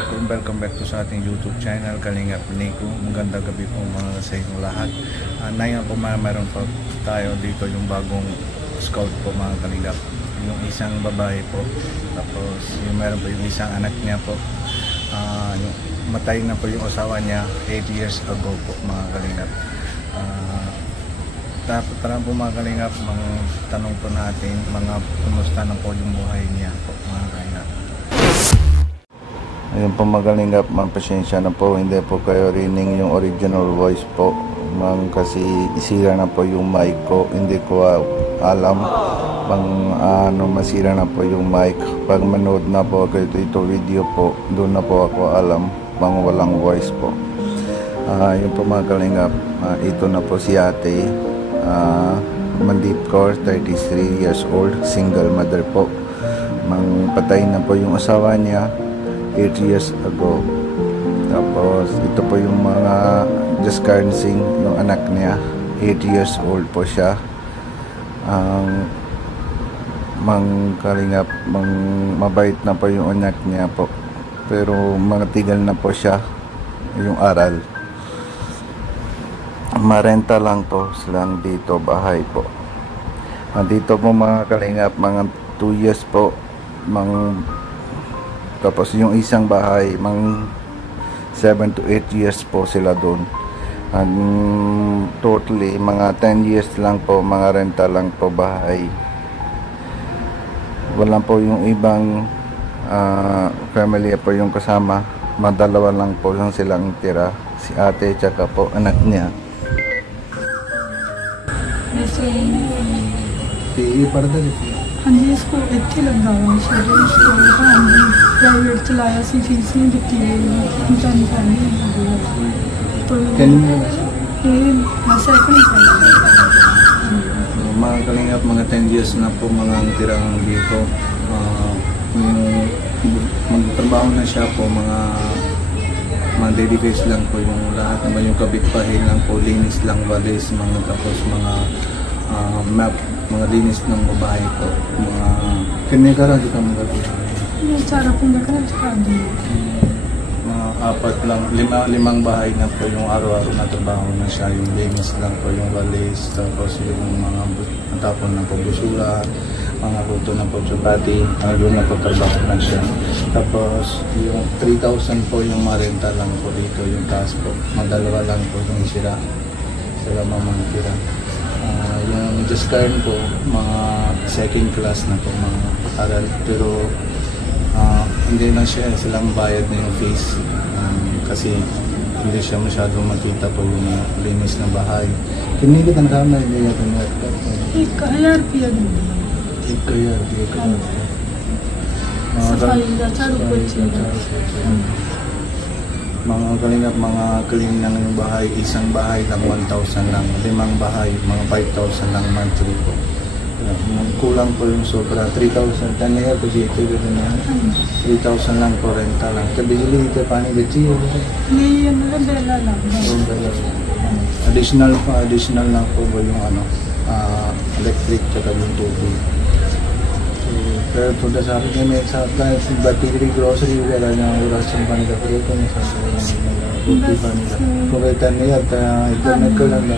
welcome back to sa ating YouTube channel, Kalingap Nico. Magandang gabi po mga sa inyong lahat. Ngayon po mayroon po tayo dito yung bagong scout po mga Kalingap. Yung isang babae po, tapos yung meron po yung isang anak niya po. Yung matay na po yung asawa niya 8 years ago po mga Kalingap. Dapat tara po mga Kalingap, mga tanong po natin mga kumusta na po yung buhay niya po mga Kalingap. Ayun po mga Kalingap, pasensya na po, hindi po kayo rinig yung original voice po kasi isira na po yung mic ko, hindi ko alam masira na po yung mic. Pag manood na po ako ito video po, doon na po ako alam walang voice po. Yun po mga Kalingap, ito na po si ate, Mandip Kaur, 33 years old, single mother po. Patay na po yung asawa niya 8 years ago. Tapos ito po yung mga just carrying yung anak niya, 8 years old po siya. Kalingap, mabait na po yung anak niya po, pero matigal na po siya yung aral. Marenta lang po silang dito bahay po. Dito po mga Kalingap, mga 2 years po. Tapos yung isang bahay, 7 to 8 years po sila doon. Totally, mga 10 years lang po, mga renta lang po bahay. Wala po yung ibang family po yung kasama. Madalawa lang po yung silang tira. Si ate tsaka po anak niya. ਹਾਂਜੀ ਸਕੂਲ ਇੱਥੇ ਲੱਗਾ ਹੋਇਆ ਸ਼ੁਰੂ ਸਕੂਲ ਹਾਂਜੀ ਪ੍ਰਾਈਵੇਟ ਚਲਾਇਆ ਸੀ ਫੀਸ ਨਹੀਂ ਦਿੱਤੀ ਗਈ ਜਾਨੀ ਕਰਨੀ nasa mga Kalingap, mga 10 years na po mga tirang dito. Magtrabaho na siya po, mga daily base lang po yung lahat naman, yung kabitbahin lang po, linis lang, walis, tapos mga map, mga linis ng babae po, mga kinigara dito mga cara pong nagkakasakado. Mga apat lang, limang bahay na po yung araw-araw na trabaho na siya, yung linis lang po, yung walis, tapos yung mga natapon na po busura, mga luto na po chapati, yun na po trabaho na siya. Tapos yung 3,000 po yung marenta lang po dito, yung taas po, magdalawa lang po yung isira, sila mamangkira. Yung discard po, mga second class na po mga aral, pero hindi na silang bayad na yung fees kasi hindi siya masyadong makita po yung linis na bahay. Kini kita nakama hindi niya tunat ka? 1000 rupiya din. 1000 rupiya. Safai da charu pochi. Mga Kalingap, mga clean lang yung bahay, isang bahay lang 1,000 lang, limang bahay mga 5,000 lang monthly po. Kulang po yung sobra, 3,000 tanaya po siya ito gano'n na 3,000 lang po renta lang. Kabili ito paano gachi? Hindi yun na bela lang. Additional lang po ba yung electric tsaka yung tubig. Pero थोड़ा सा भी मैं एक साथ का battery grocery वगैरह ना और राशन पानी का प्रयोग करने साथ रोटी पानी का तो वेतन नहीं आता इधर निकल जाता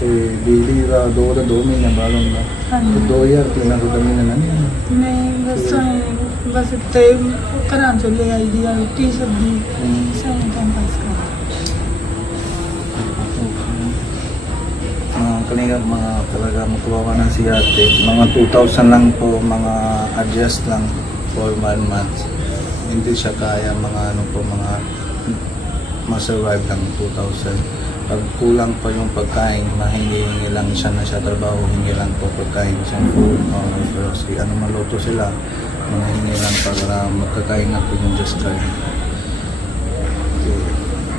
तो बिजली का 2 महीने बाद होगा तो 2,000 3,000 महीने नहीं बस ते घरां चो ले आई दी रोटी सब्जी सब टाइम पास कर Kalingap, mga talaga magkawawa na si ate, mga 2,000 lang po, mga adjust lang for 1 month. Hindi siya kaya mga mga ma-survive lang 2,000. Pag kulang pa yung pagkain, mahingi lang siya na siya trabaho, hingi lang po pagkain siyang food o grocery, maluto sila, mga hingi lang para magkakain na po yung just card.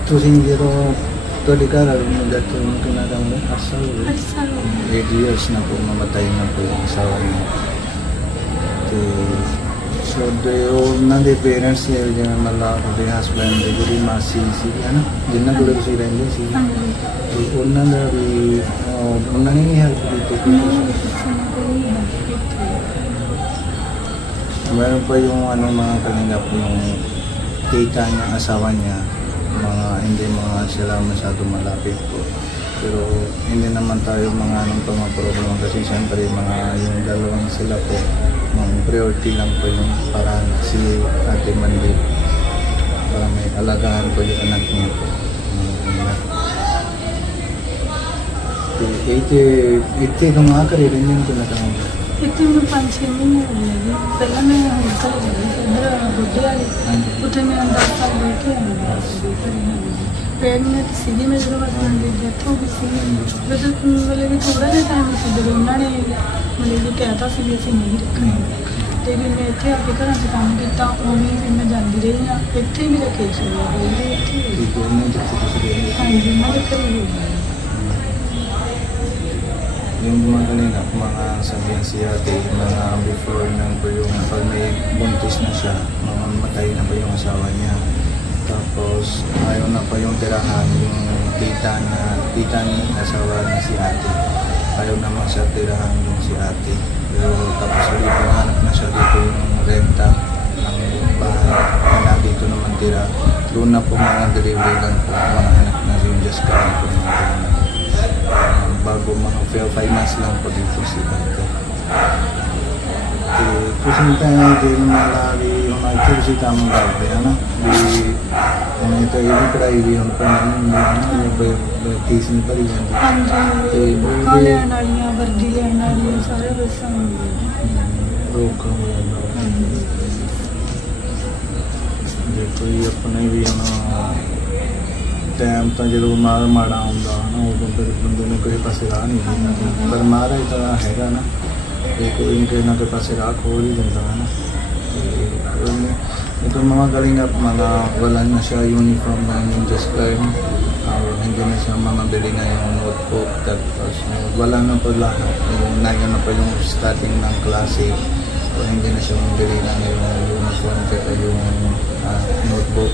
Ito hindi ito तो लिखा dati yung kinadang mo asal 8 years na po mamatay na po yung asawa niya. So the parents here jangan malah the husband the guri masih si जिन्ना गुड़े सी रहेंगे सी तो उन्ना भी उन्ना नहीं है तो meron pa yung mga Kalingap yung tita niya, asawa niya, hindi sila masyado malapit po. Pero hindi naman tayo anong problema kasi siyempre yung dalawang sila po, priority lang po yung para si Ate Mandy. Para may alagaan po yung anak niya po. ਇੱਥੇ ਕਮਾ ਕਰੇ ਰਹਿੰਦੇ ਨੇ ਪਹਿਲਾਂ ਤਾਂ ਇੱਥੇ ਮੈਨੂੰ 5-6 ਮਹੀਨੇ ਹੋ ਗਏ ਪਹਿਲਾਂ ਮੈਂ ਹੋਸਟਲ ਗਈ ਸੀ ਇੱਧਰ ਬੁੱਢੇ ਵਾਲੀ ਉੱਥੇ ਮੈਂ 10 ਸਾਲ ਰਹਿ ਕੇ ਆਈ ਪ੍ਰੈਗਨੈਂਟ ਸੀਗੀ ਮੈਂ ਜਦੋਂ ਹਸਬੈਂਡ ਦੀ ਡੈਥ ਹੋ ਗਈ ਸੀ ਮਤਲਬ ਕਿ ਥੋੜ੍ਹਾ ਜਿਹਾ ਟਾਈਮ ਸੀ ਜਦੋਂ ਉਹਨਾਂ ਨੇ ਮਤਲਬ ਕਿ ਕਹਿਤਾ ਸੀ ਵੀ ਅਸੀਂ ਨਹੀਂ ਰੱਖਣਾ ਤੇ ਫਿਰ ਮੈਂ ਇੱਥੇ ਆ ਕੇ ਘਰਾਂ 'ਚ ਕੰਮ ਕੀਤਾ ਉਵੇਂ ਫਿਰ ਮੈਂ ਜਾਂਦੀ ਰਹੀ ਹਾਂ ਇੱਥੇ ਹੀ ਮੇਰਾ ਕੇਸ ਹੋਇਆ ਹਾਂਜੀ ਮੈਂ ਇੱਥੇ ਹੀ ਹੋਈ yung mga sabihan siya mga before nang po yung pag may buntis na siya matay na po yung asawa niya tapos ayaw na pa yung tirahan yung tita niya asawa niya si ate ayaw naman siya tirahan yung si ate pero tapos ulit hanap na siya dito yung renta ng bahay na dito naman tira doon na po mga delivery lang po mga anak na yung just kain po bago mga 5 months lang po dito si ate. Terus kita din malari yung activity tamang gabi, ano? Ito yung private yung panahon yung case ni pari yan. ਹਾਂਜੀ ਕਾਲੇ ਨਾਲੀਆਂ ਵਰਦੀ ਲੈਣ ਵਾਲੀਆਂ ਸਾਰੇ ਬੱਸਾਂ ਰੋਕਾਂ ਦੇਖੋ ਇਹ ਆਪਣੇ ਵੀ ਟਾਈਮ ਤਾਂ ਜਦੋਂ ਮਾੜਾ ਆਉਂਦਾ ਨਾ ਉਦੋਂ ਫਿਰ ਬੰਦੇ ਨੂੰ ਕਿਸੇ ਪਾਸੇ ਰਾਹ ਨਹੀਂ ਦਿੰਦਾ ਪਰ ਮਹਾਰਾਜ ਤਾਂ ਹੈਗਾ ਨਾ ਤੇ ਕੋਈ ਨਹੀਂ ਕਿਸੇ ਨਾ ਕਿਸੇ ਪਾਸੇ ਰਾਹ ਖੋਲ ਹੀ ਦਿੰਦਾ ਹੈ na ito mga galing mga wala na siya uniform na yung just time hindi na siya mamabili na yung notebook tapos wala na po lahat nayon na po yung starting ng klase so hindi na siya mamabili na yung uniform kaya yung notebook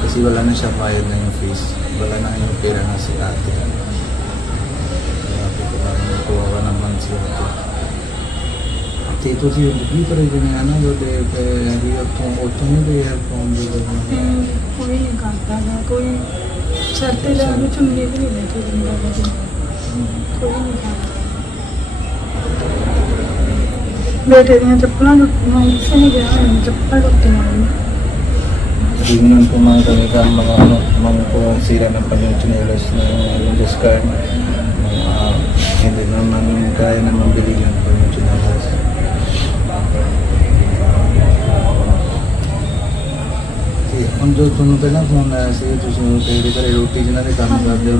kasi wala na siya bayad na yung fees wala na yung pera na si ate kaya po lang kawawa naman si ate ਤੇ ਤੁਸੀਂ ਕੀ ਕਰੋਗੇ ਨਾ ਨਾ ਜੋ ਦੇ ਵੀ ਉੱਥੋਂ ਨਹੀਂ ਦੇ ਪਾਉਂਦੇ ਕੋਈ ਨਹੀਂ ਕਰਦਾ ਗਾ ਕੋਈ ਸਿਰ ਤੇ ਲੈ ਕੇ ਚੁੰਨੀ ਵੀ ਨਹੀਂ ਲੈ ਕੇ ਦਿੰਦਾ ਗਾ ਕੋਈ ਨਹੀਂ ਕਰਦਾ ਬੇਟੇ ਦੀਆਂ ਚੱਪਲਾਂ ਟੁੱਟੀਆਂ ਕਿਸੇ ਨੇ ਕਿਹਾ ਚੱਪਲਾਂ ਟੁੱਟੀਆਂ Tingnan ko mga talaga mga sira ng pag-chinelas na yung discard hindi naman kaya naman bili lang po yung chinelas ਹੁਣ ਜੋ ਤੁਹਾਨੂੰ ਪਹਿਲਾਂ ਫੋਨ ਆਇਆ ਸੀ ਤੁਸੀਂ ਤੇਰੇ ਘਰੇ ਰੋਟੀ ਜਿਹਨਾਂ ਦੇ ਕੰਮ ਕਰਦੇ ਹੋ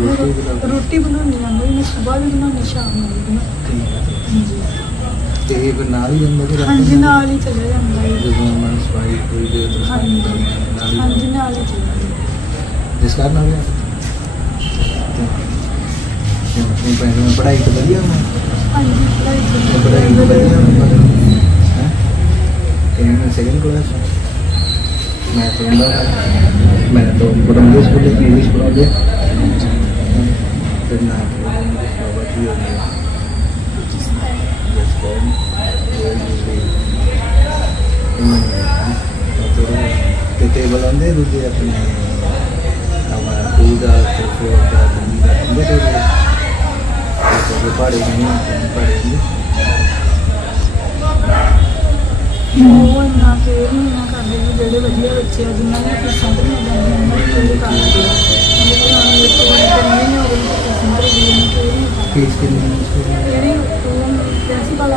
ਰੋਟੀ ਬਣਾਉਣੀ ਆਉਂਦੀ ਮੈਂ ਸਵੇਰ ਵੀ ਬਣਾਉਣੀ ਸ਼ਾਮ ਨੂੰ ਵੀ ਬਣਾਉਂਦੀ ਤੇ ਇਹ ਨਾਲ ਹੀ ਜਾਂਦਾ ਕਿ ਹਾਂਜੀ ਨਾਲ ਹੀ ਚਲੇ ਜਾਂਦਾ ਹੈ ਜਦੋਂ ਮਨ ਸਵਾਈ ਕੋਈ ਦੇ ਹਾਂਜੀ ਨਾਲ ਹੀ ਚਲੇ ਜਾਂਦਾ ਜਿਸ ਕਾਰਨ ਆ ਗਿਆ ਤੇ ਪਹਿਲਾਂ ਪੜ੍ਹਾਈ ਤਾਂ ਵਧੀਆ ਹਾਂਜੀ ਪੜ੍ਹਾਈ ਵਧੀਆ ਹੈ ਕਿੰਨੇ ਸੈਕਿੰਡ ਕਲਾਸ मैं तो इंग्लिश बोले इंग्लिश बोलोगे फिर ना बाबा की हो गया ते बोलते दूसरे अपने हमारा पूजा पढ़े पढ़ेंगे ਉਹ ਇੰਨਾ ਕੇਅਰ ਨਹੀਂ ਨਾ ਕਰਦੇ ਵੀ ਜਿਹੜੇ ਵਧੀਆ ਬੱਚੇ ਆ ਜਿਨ੍ਹਾਂ ਦੀਆਂ ਫੀਸਾਂ ਭਰੀਆਂ ਜਾਂਦੀਆਂ ਉਹਨਾਂ ਨੂੰ ਕੋਈ ਕੰਮ ਨਹੀਂ ਫੀਸ ਕਿੰਨੀ ਪ੍ਰਿੰਸੀਪਲ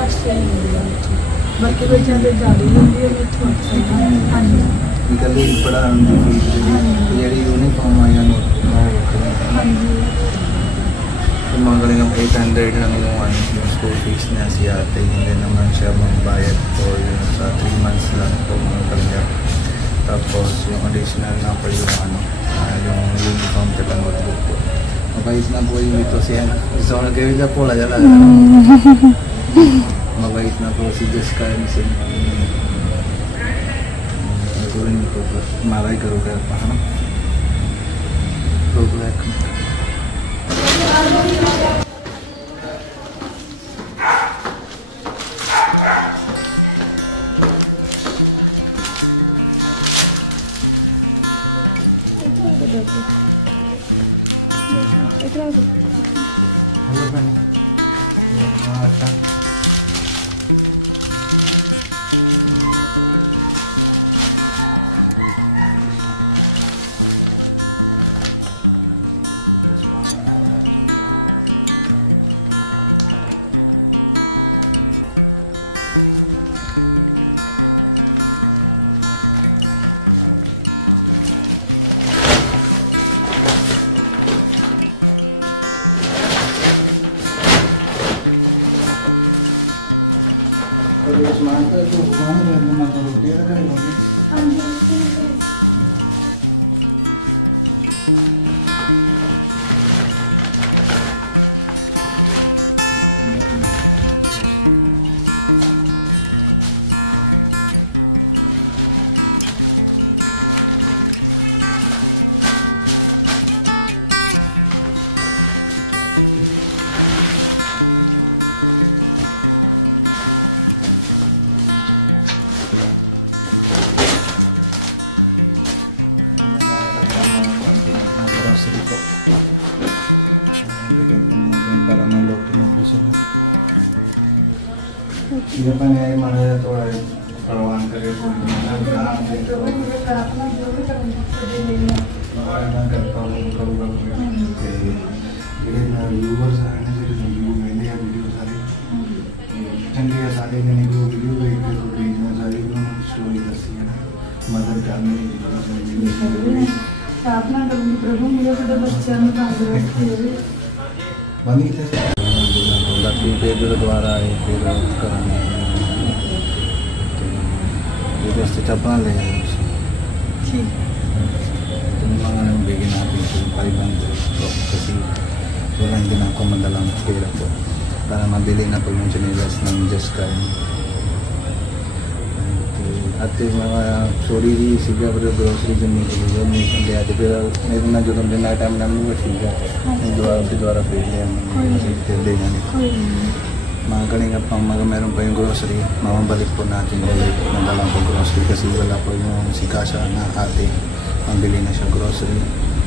ਬਾਕੀ ਬੱਚਿਆਂ ਦੇ ਜ਼ਿਆਦਾ ਹੁੰਦੀ ਹੈ ਇੱਥੋਂ ਹਾਂਜੀ ਇਕੱਲੇ ਪੜ੍ਹਾਉਣ ਦੀ ਫੀਸ ਜਿਹੜੀ ਯੂਨੀਫਾਰਮ ਆ ਜਾਂ ਹਾਂਜੀ mga galing 800 lang yung school fees niya si ate hindi naman siya magbayad po yung sa 3 months lang po mga galing tapos yung additional na po yung yung uniform at notebook po mabait na po yung ito siya gusto ko nagkawin na po lala mabait na po si Jessica si nagkawin ko po malay karo kaya pa problem ata. और इस मान का जो भगवान ने अपना रोटी रखा है हाँ जी para maluto na po sila. Hindi pa niya yung mga ito ay parawan ka rin po. Viewers आए हैं जो व्यू मैंने या वीडियो सारी चंगी है सारे ने वीडियो एक तो भेजना सारी स्टोरी दसी है मदर डालने की प्रार्थना करूंगी प्रभु मेरे बड़े बच्चे में बनी थे लकी पे गुरुद्वारा है फिर कराने ये बस चपना ले ठीक mga bigyan natin yung 500 kasi wala din ako madalang pera po para mabili na po yung chinelas ng Just Kind. At yung mga sorry siga pero grocery din nito yun hindi ate pero meron na dyan din na time namin yung siga yung dua pili yan kasi hindi nga nito mga kalingap pang meron pa yung grocery mamabalik po natin ulit madalang po grocery kasi wala po yung si Kasha na ate pambili na siya grocery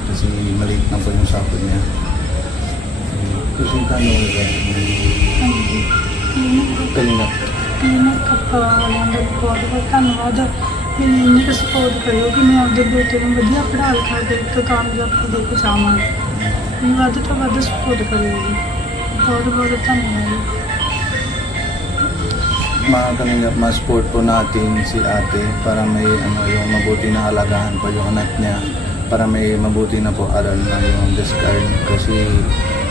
kasi maliit na po yung sapod niya. Kasi yung kano ulit? Kalingap. Kalingap kapag ਬਹੁਤ ਬਹੁਤ ਧੰਨਵਾਦ ਮੈਨੂੰ ਇੰਨੀ ਕੁ ਸਪੋਰਟ ਕਰਿਓ ਕਿ ਮੈਂ ਆਪਦੇ ਬੇਟੇ ਨੂੰ ਵਧੀਆ ਪੜ੍ਹਾ ਲਿਖਾ ਕੇ ਇੱਕ ਕਾਮਯਾਬੀ ਦੇ ਕੇ ਜਾਵਾਂ ਮੈਨੂੰ ਵੱਧ ਤੋਂ ਵੱਧ ਸਪੋਰਟ ਕਰਿਓ ਜੀ ਬਹੁਤ ਬਹੁਤ ਧੰਨਵਾਦ Mga kalingap, ma-support po natin si ate para may yung mabuti na alagahan pa yung anak niya para may mabuti na po aral na yung Just Kind kasi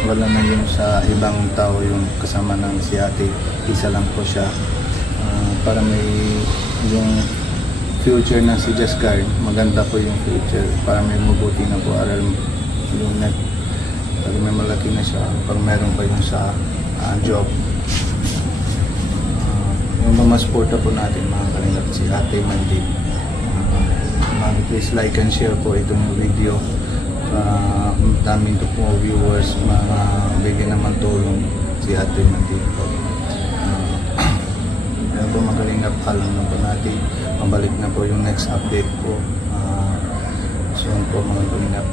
wala na yung sa ibang tao yung kasama ng si ate isa lang po siya para may yung future na si Just Kind maganda po yung future para may mabuti na po aral yung net pag may malaki na siya pag meron pa yung sa job yung mamasport po natin mga kalingap si Ate Mandy please like and share po itong video daming to po viewers mga bigyan naman tulong si Ate Mandy yan po mga kalingap alam na po natin mabalik na po yung next update po soon po mga kalingap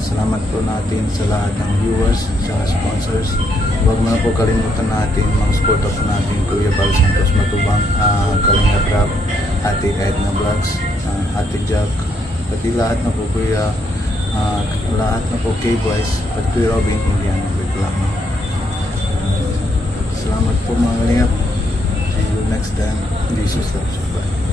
salamat po natin sa lahat ng viewers sa sponsors. Huwag mo na po kalimutan natin mag-support po natin Kuya Bal Santos Matubang, Kalingap Rap, Ate Edna Vlogs, Ate Jack, pati lahat na po Kuya, lahat na po K-Boys, pati Kuya Robin Indiana Reklamo. Salamat po mga kalingap. See you next time. Jesus loves you. Bye.